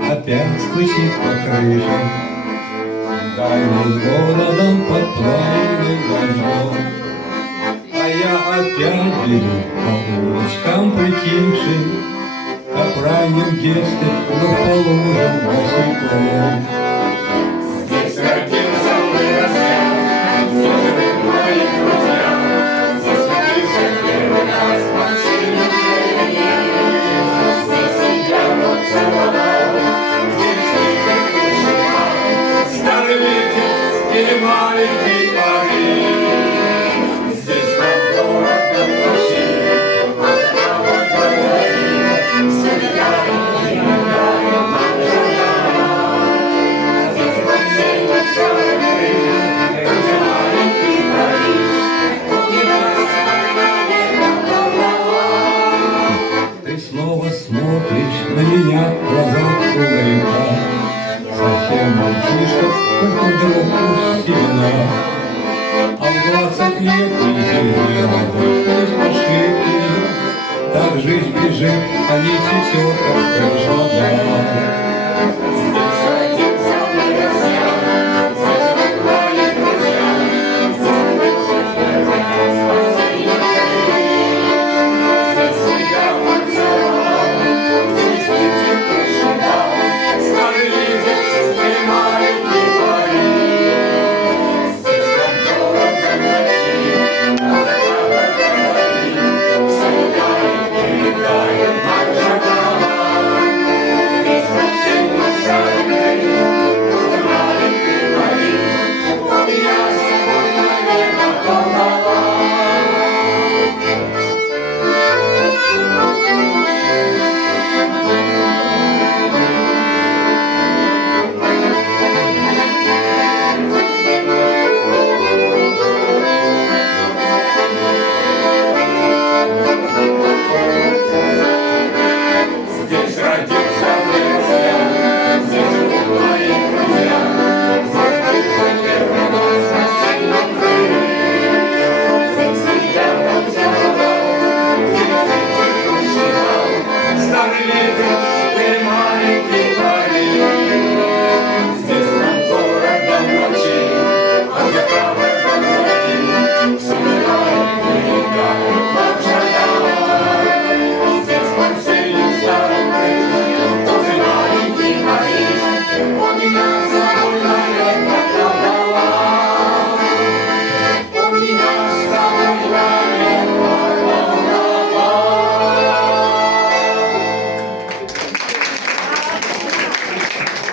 опять стучит по крыше. Дальним городом под пламенным дождем. А я опять бегу по улочкам притихшим, как в раннем детстве, но в полужем босиком. Здесь родился, вырастя, здесь мои друзья, здесь родился первый раз Максим. Здесь себя поцеловал, здесь птицы кружевал, старый ветер и маленький Париж. Здесь над городом площадь, от права до двери, всюду дарит, дарит нам жара. Здесь бассейн все открыт, там же маленький Париж, умирается наверное голова. Ты снова смотришь на меня в глазах улыбка. Совсем мальчишка, только вдруг уж семена. А в 20 лет не радует ошибки. Так жизнь бежит, а не течет, как хорошо.